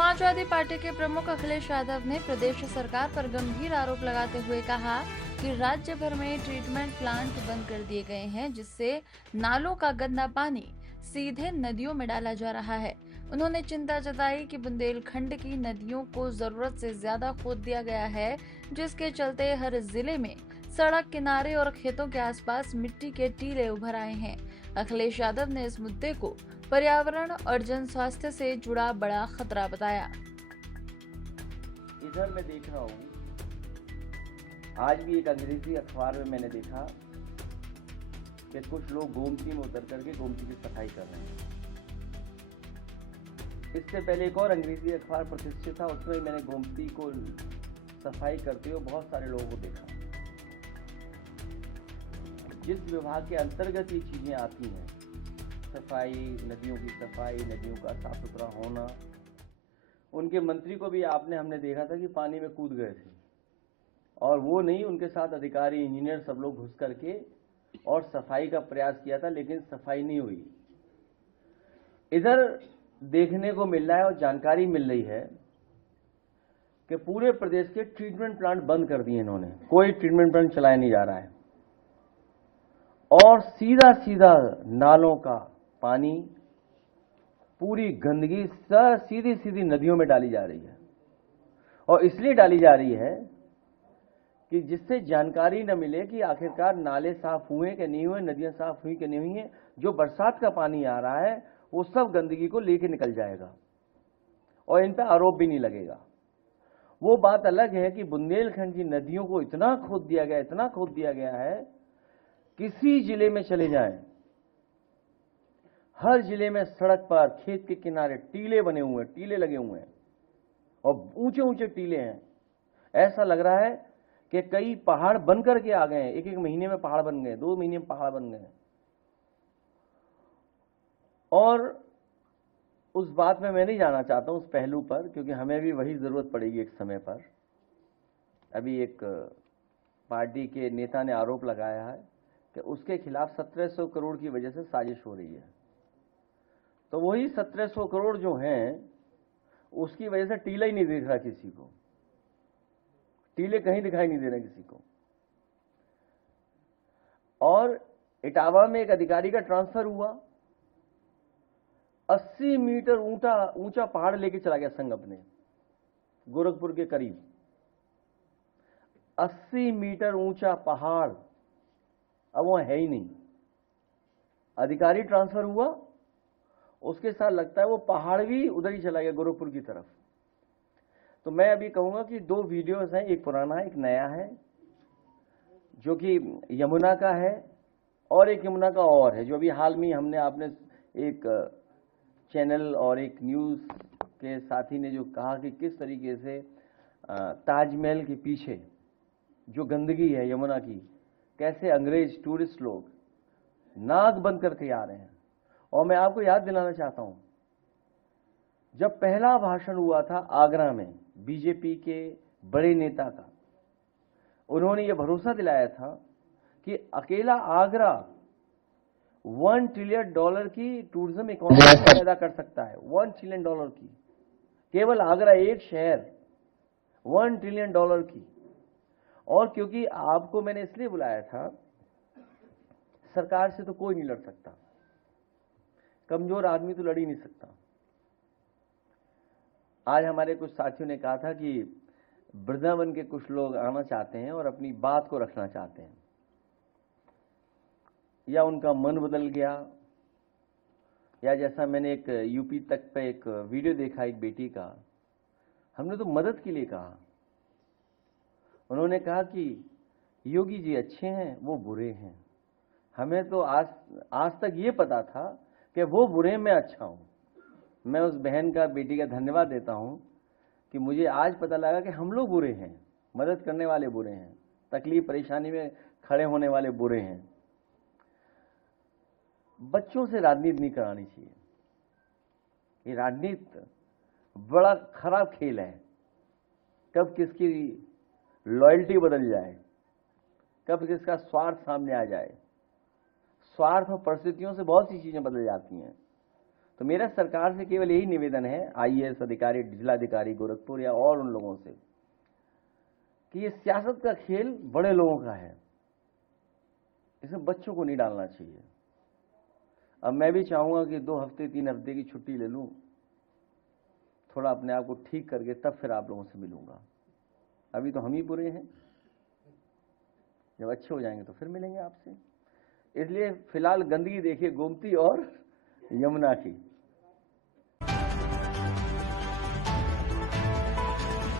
Samajwadi party के प्रमुख अखिलेश यादव ने प्रदेश सरकार पर गंभीर आरोप लगाते हुए कहा कि राज्य भर में ट्रीटमेंट प्लांट बंद कर दिए गए हैं, जिससे नालों का गंदा पानी सीधे नदियों में डाला जा रहा है। उन्होंने चिंता जताई कि बुंदेलखंड की नदियों को जरूरत से ज्यादा खोद दिया गया है, जिसके चलते हर जिले में सड़क किनारे और खेतों के आसपास मिट्टी के टीले उभर आए हैं। अखिलेश यादव ने इस मुद्दे को पर्यावरण और जन स्वास्थ्य से जुड़ा बड़ा खतरा बताया। इधर मैं देख रहा हूँ, आज भी एक अंग्रेजी अखबार में मैंने देखा कि कुछ लोग गोमती में उतर करके गोमती की सफाई कर रहे हैं। इससे पहले एक और अंग्रेजी अखबार प्रतिष्ठित था, उसमें मैंने गोमती को सफाई करते हुए बहुत सारे लोगों को देखा। जिस विभाग के अंतर्गत ये चीजें आती हैं, सफाई, नदियों की सफाई, नदियों का साफ सुथरा होना, उनके मंत्री को भी हमने देखा था कि पानी में कूद गए थे, और वो नहीं, उनके साथ अधिकारी, इंजीनियर सब लोग घुस करके और सफाई का प्रयास किया था, लेकिन सफाई नहीं हुई। इधर देखने को मिल रहा है और जानकारी मिल रही है कि पूरे प्रदेश के ट्रीटमेंट प्लांट बंद कर दिए इन्होंने, कोई ट्रीटमेंट प्लांट चलाया नहीं जा रहा है, और सीधा सीधा नालों का पानी, पूरी गंदगी सीधी सीधी नदियों में डाली जा रही है। और इसलिए डाली जा रही है कि जिससे जानकारी न मिले कि आखिरकार नाले साफ हुए कि नहीं हुए, नदियां साफ हुई कि नहीं हुई है। जो बरसात का पानी आ रहा है वो सब गंदगी को लेके निकल जाएगा और इन पर आरोप भी नहीं लगेगा। वो बात अलग है कि बुंदेलखंड की नदियों को इतना खोद दिया गया, इतना खोद दिया गया है, किसी जिले में चले जाएं, हर जिले में सड़क पर, खेत के किनारे टीले बने हुए हैं, टीले लगे हुए हैं, और ऊंचे ऊंचे टीले हैं। ऐसा लग रहा है कि कई पहाड़ बन करके आ गए हैं, एक एक महीने में पहाड़ बन गए, 2 महीने में पहाड़ बन गए। और उस बात में मैं नहीं जाना चाहता हूं, उस पहलू पर, क्योंकि हमें भी वही जरूरत पड़ेगी एक समय पर। अभी एक पार्टी के नेता ने आरोप लगाया है कि उसके खिलाफ 1700 करोड़ की वजह से साजिश हो रही है। तो वही 1700 करोड़ जो हैं, उसकी वजह से टीला ही नहीं दिख रहा किसी को, टीले कहीं दिखाई नहीं दे रहे किसी को। और इटावा में एक अधिकारी का ट्रांसफर हुआ, 80 मीटर ऊंचा पहाड़ लेके चला गया संघ अपने, गोरखपुर के करीब 80 मीटर ऊंचा पहाड़, अब वो है ही नहीं। अधिकारी ट्रांसफर हुआ, उसके साथ लगता है वो पहाड़ भी उधर ही चला गया, गोरखपुर की तरफ। तो मैं अभी कहूंगा कि 2 वीडियोस हैं, एक पुराना है, एक नया है, जो कि यमुना का है, और एक यमुना का और है, जो अभी हाल में आपने एक चैनल और एक न्यूज के साथी ने जो कहा कि किस तरीके से ताजमहल के पीछे जो गंदगी है यमुना की, कैसे अंग्रेज टूरिस्ट लोग नाक बंद करके आ रहे हैं। और मैं आपको याद दिलाना चाहता हूं, जब पहला भाषण हुआ था आगरा में बीजेपी के बड़े नेता का, उन्होंने ये भरोसा दिलाया था कि अकेला आगरा $1 ट्रिलियन की टूरिज्म इकोनॉमी पैदा कर सकता है। $1 ट्रिलियन की, केवल आगरा एक शहर, $1 ट्रिलियन की। और क्योंकि आपको मैंने इसलिए बुलाया था, सरकार से तो कोई नहीं लड़ सकता, कमजोर आदमी तो लड़ ही नहीं सकता। आज हमारे कुछ साथियों ने कहा था कि वृंदावन के कुछ लोग आना चाहते हैं और अपनी बात को रखना चाहते हैं, या उनका मन बदल गया, या जैसा मैंने एक यूपी तक पे एक वीडियो देखा एक बेटी का, हमने तो मदद के लिए कहा। उन्होंने कहा कि योगी जी अच्छे हैं, वो बुरे हैं। हमें तो आज तक ये पता था कि वो बुरे, मैं अच्छा हूं। मैं उस बहन का, बेटी का धन्यवाद देता हूं कि मुझे आज पता लगा कि हम लोग बुरे हैं, मदद करने वाले बुरे हैं, तकलीफ परेशानी में खड़े होने वाले बुरे हैं। बच्चों से राजनीति नहीं करानी चाहिए, ये राजनीति बड़ा खराब खेल है। कब किसकी लॉयल्टी बदल जाए, कब किसका स्वार्थ सामने आ जाए। स्वार्थ और परिस्थितियों से बहुत सी चीजें बदल जाती हैं। तो मेरा सरकार से केवल यही निवेदन है, आईएएस अधिकारी, जिलाधिकारी गोरखपुर या और उन लोगों से, कि ये सियासत का खेल बड़े लोगों का है, इसमें बच्चों को नहीं डालना चाहिए। अब मैं भी चाहूंगा कि 2 हफ्ते 3 हफ्ते की छुट्टी ले लूं, थोड़ा अपने आप को ठीक करके तब फिर आप लोगों से मिलूंगा। अभी तो हम ही बुरे हैं, जब अच्छे हो जाएंगे तो फिर मिलेंगे आपसे। इसलिए फिलहाल गंदगी देखिए गोमती और यमुना की।